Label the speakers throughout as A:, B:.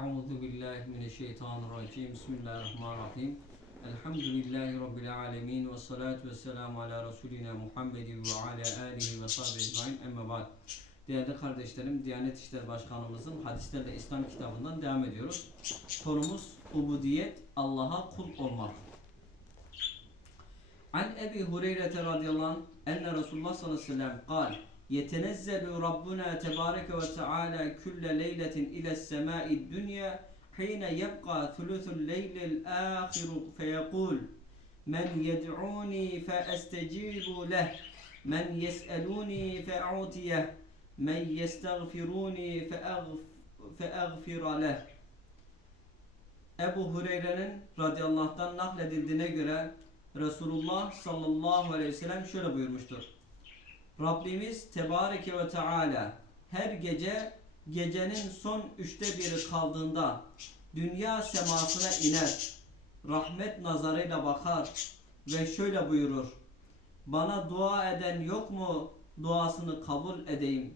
A: Euzu billahi mineşşeytanirracim. Bismillahirrahmanirrahim. Elhamdülillahi rabbil alamin ve salatu vesselamu ala resulina Muhammedin ve ala alihi ve sahbihi ecmaîn. Emma ba'd. Değerli kardeşlerim, Diyanet İşleri Başkanımızın Hadislerle İslam kitabından devam ediyoruz. Konumuz ubudiyet, Allah'a kul olmak. An Ebi Hureyre radıyallahu anh enne Resulullah sallallahu aleyhi ve sellem kal yetenezzelü Rabbuna tebareke ve teala külle leyletin ile semai dünya hine yebqa thuluthul leylil ahiru feyekul men yed'uni fe estecibu leh men yes'eluni fe a'tiyeh men yestagfiruni fe agfira leh Ebu Hureyre'nin radıyallahu anh'tan nakledildiğine göre Resulullah sallallahu aleyhi ve sellem şöyle buyurmuştur. Rabbimiz Tebareke ve Teala her gece gecenin son üçte biri kaldığında dünya semasına iner. Rahmet nazarıyla bakar ve şöyle buyurur. Bana dua eden yok mu duasını kabul edeyim.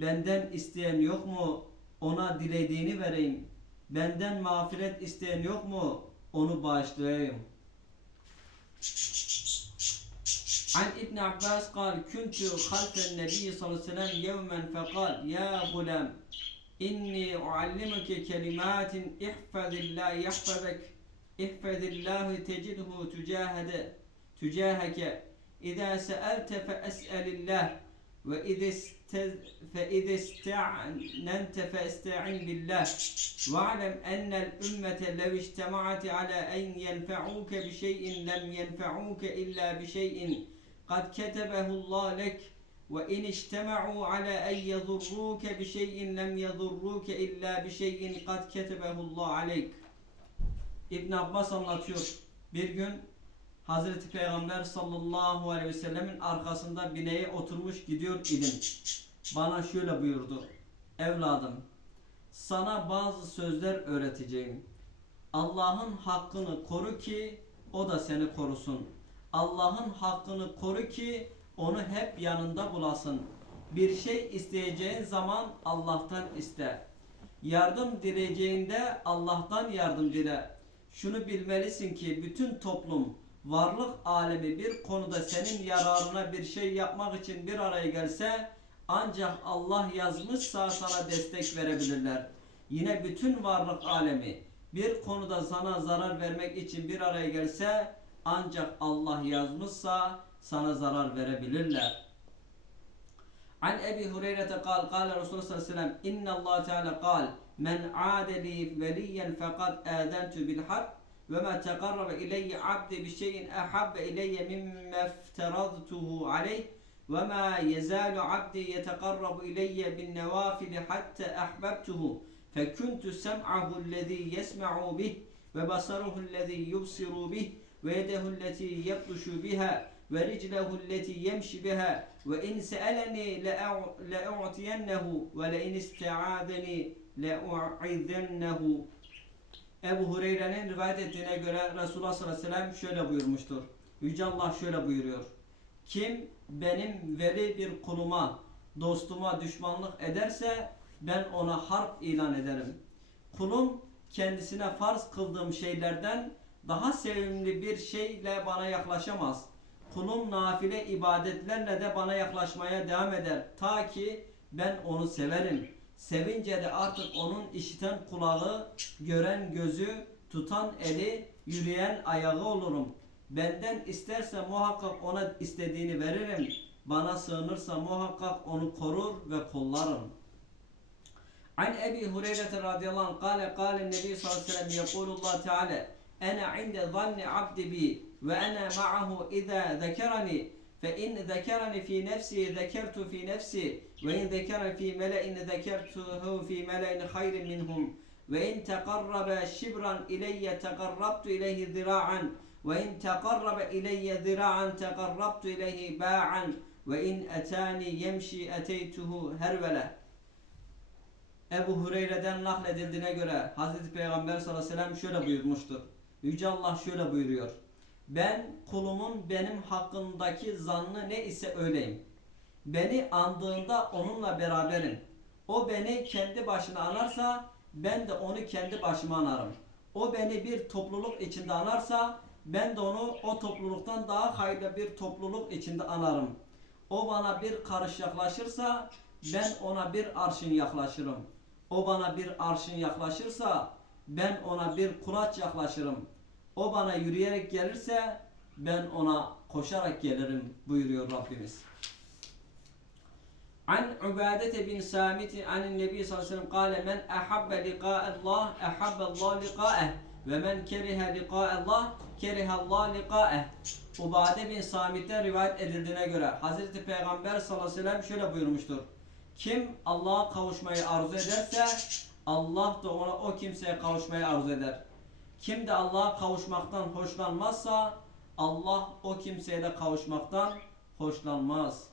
A: Benden isteyen yok mu ona dilediğini vereyim. Benden mağfiret isteyen yok mu onu bağışlayayım. An İbn Abbas قال كنت خلف النبي صلى الله عليه وسلم يوما فقال يا غلام إني أعلمك كلمات احفظ الله يحفظك احفظ الله تجده تجاهد تجاهك إذا سألت فأسأل الله وإذا استز... فإذا استعننت فاستعن بالله واعلم أن الأمة لو اجتمعت على أن ينفعوك بشيء لم ينفعوك إلا بشيء قد كتبه الله لك وإن اجتمعوا على أن يضروك بشيء لم يضروك إلا بشيء قد كتبه الله عليك İbn Abbas anlatıyor. Bir gün Hazreti Peygamber sallallahu aleyhi ve sellemin arkasında bineğe oturmuş gidiyor idim. Bana şöyle buyurdu. Evladım sana bazı sözler öğreteceğim. Allah'ın hakkını koru ki o da seni korusun. Allah'ın hakkını koru ki onu hep yanında bulasın. Bir şey isteyeceğin zaman Allah'tan iste. Yardım dileyeceğinde Allah'tan yardım dile. Şunu bilmelisin ki bütün toplum, varlık alemi bir konuda senin yararına bir şey yapmak için bir araya gelse ancak Allah yazmışsa sana destek verebilirler. Yine bütün varlık alemi bir konuda sana zarar vermek için bir araya gelse ancak Allah yazmışsa sana zarar verebilirler. An Ebi Hureyre'te kal, kal Resulullah sallallahu aleyhi ve sellem, inna Allah Teala kal, men adeli veliyen fakat adentü bil harb, ve ma teqarrabe ileyye abdi bi şeyin ahabbe ileyye mimme ifteradtuhu aleyh, ve ma yezalu abdi yeteqarrabu ileyye bin nevafili hatta ahbabtuhu, fekuntu sem'ahu lezi yesme'u bih, ve basaruhu lezi yubsiru bih, ve yedehulleti yebduşu biha ve riclehulleti yemşi biha ve in se'eleni le'u'tiyennehu ve le in iste'adeni le'u'izennehu Ebu Hureyre'nin rivayet ettiğine göre Resulullah sallallahu aleyhi ve sellem şöyle buyurmuştur. Yüce Allah şöyle buyuruyor. Kim benim veri bir kuluma, dostuma düşmanlık ederse ben ona harp ilan ederim. Kulum kendisine farz kıldığım şeylerden daha sevimli bir şeyle bana yaklaşamaz. Kulum nafile ibadetlerle de bana yaklaşmaya devam eder. Ta ki ben onu severim. Sevince de artık onun işiten kulağı, gören gözü, tutan eli, yürüyen ayağı olurum. Benden isterse muhakkak ona istediğini veririm. Bana sığınırsa muhakkak onu korur ve kollarım. An Ebi Hureyre radıyallahu anh kâle kâle nebi sallallahu aleyhi ve sellem yekulullah teâlâ Ana, inde zanni abdi bi ve ana, ma'ahu iza zekerani fe in zekerani fi nefsi zekertu fi nefsi ve in zekera fi mele'in zekertuhu fi mele'in hayrin minhum ve in teqarrabe şibran ileyye teqarrabtu ileyhi zira'an ve in teqarrabe ileyye zira'an teqarrabtu ileyhi ba'an ve in etani yemşi eteytuhu hervele.'' Ebu Hureyre'den nakledildiğine göre Hazreti Peygamber sallallahu aleyhi ve sellem şöyle buyurmuştur. Yüce Allah şöyle buyuruyor. Ben kulumun benim hakkındaki zannı ne ise öyleyim. Beni andığında onunla beraberim. O beni kendi başına anarsa ben de onu kendi başıma anarım. O beni bir topluluk içinde anarsa ben de onu o topluluktan daha hayırlı bir topluluk içinde anarım. O bana bir karış yaklaşırsa ben ona bir arşın yaklaşırım. O bana bir arşın yaklaşırsa ben ona bir kulaç yaklaşırım.'' O bana yürüyerek gelirse ben ona koşarak gelirim buyuruyor Rabbimiz. An Ubadete bin Samit anin Nebi sallallahu aleyhi ve sellem kâle men ahabbe liqa'allah ahabballah liqa'eh ve men kerihe liqa'allah kerihallah liqa'eh Ubade bin Samit'ten rivayet edildiğine göre Hazreti Peygamber sallallahu aleyhi ve sellem şöyle buyurmuştur. Kim Allah'a kavuşmayı arzu ederse Allah da ona o kimseye kavuşmayı arzu eder. Kim de Allah'a kavuşmaktan hoşlanmazsa Allah o kimseye de kavuşmaktan hoşlanmaz.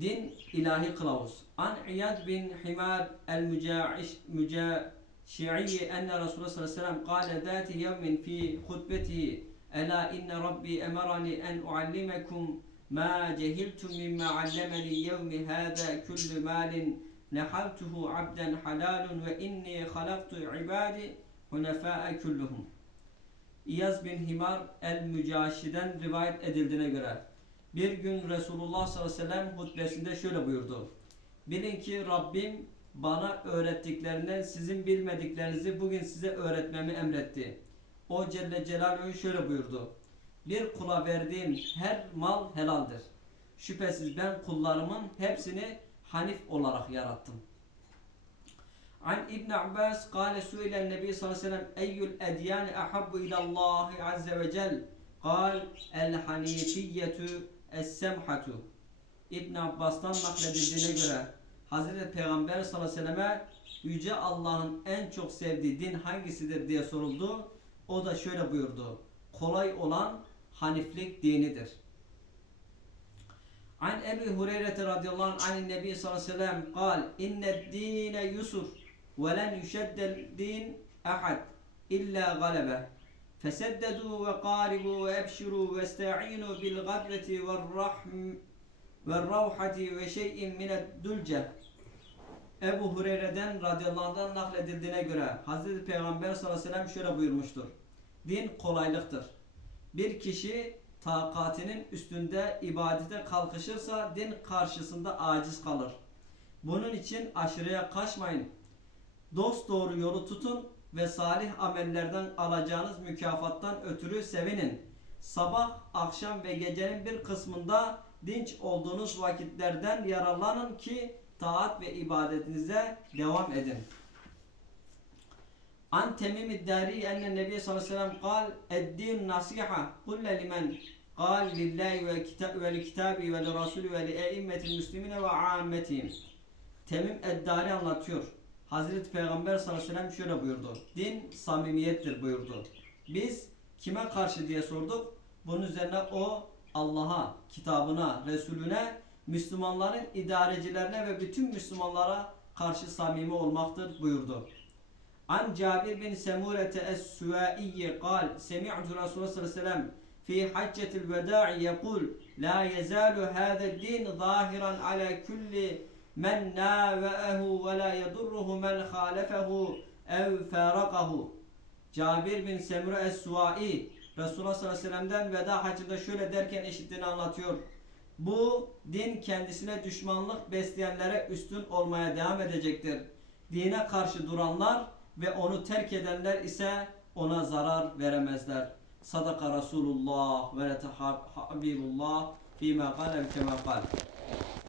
A: Din ilahi kılavuz. An İyad bin Himar el-Mücaşi'i enne Resulullah sallallahu aleyhi ve sellem kâle dâti yevmin fi hutbetihi Ela inne rabbi emarani en uallimekum ma cehiltum mimma allemeni yevmi hâdâ küllü malin lehaltuhu عبدا حلال ve خلقت halaktu ibadi كلهم. kulluhum. İyaz bin Himar el-Mücaşi'den rivayet edildiğine göre bir gün Resulullah sallallahu aleyhi ve sellem hutbesinde şöyle buyurdu. Bilin ki Rabbim bana öğrettiklerinden sizin bilmediklerinizi bugün size öğretmemi emretti. O Celle Celaluhu şöyle buyurdu. Bir kula verdiğim her mal helaldir. Şüphesiz ben kullarımın hepsini Hanif olarak yarattım. An İbn Abbas kâle suilen Nebi sallallahu aleyhi ve sellem eyyül edyâni ahabbu ilallahi azze ve cel kâl el hanifiyyetü es semhatu İbn Abbas'tan nakledildiğine göre Hazreti Peygamber sallallahu aleyhi ve selleme Yüce Allah'ın en çok sevdiği din hangisidir diye soruldu. O da şöyle buyurdu. Kolay olan haniflik dinidir. An Ebi Hureyre radıyallahu anh an Nebi sallallahu aleyhi ve sellem kal inne dine yusur ve len yüşeddel din ahad illa galebe feseddedu ve qaribu ve ebşiru ve esta'inu bil gadreti ve rahm ve ravhati ve şeyin mined dülce Ebu Hureyre'den radıyallahu anh nakledildiğine göre Hazreti Peygamber sallallahu aleyhi ve sellem şöyle buyurmuştur. Din kolaylıktır. Bir kişi takatinin üstünde ibadete kalkışırsa din karşısında aciz kalır. Bunun için aşırıya kaçmayın. Dost doğru yolu tutun ve salih amellerden alacağınız mükafattan ötürü sevinin. Sabah, akşam ve gecenin bir kısmında dinç olduğunuz vakitlerden yararlanın ki taat ve ibadetinize devam edin. An Temim Eddari enne Nebi sallallahu aleyhi ve sellem kal eddin nasiha kulle limen kal lillahi ve kitab ve kitabi ve rasulü ve li eimmetil müslimine ve ammetihim. Temim Eddari anlatıyor. Hazreti Peygamber sallallahu aleyhi ve sellem şöyle buyurdu. Din samimiyettir buyurdu. Biz kime karşı diye sorduk. Bunun üzerine o Allah'a, kitabına, Resulüne, Müslümanların idarecilerine ve bütün Müslümanlara karşı samimi olmaktır buyurdu. An Cabir bin Semurete es-Süvaiyi kal Semi'tu Resulullah sallallahu aleyhi ve sellem fi haccetil veda'i yekul La yezalu hâze din zahiran ala kulli men nâve'ehu ve la yedurruhu men hâlefehu ev ferakahu. Cabir bin Semre es-Suvai Resulullah sallallahu aleyhi ve sellem'den veda hacında şöyle derken eşitliğini anlatıyor. Bu din kendisine düşmanlık besleyenlere üstün olmaya devam edecektir. Dine karşı duranlar ve onu terk edenler ise ona zarar veremezler. Sadaka Rasulullah, ve letehabbilullah fîmâ kalem kemâ kalem.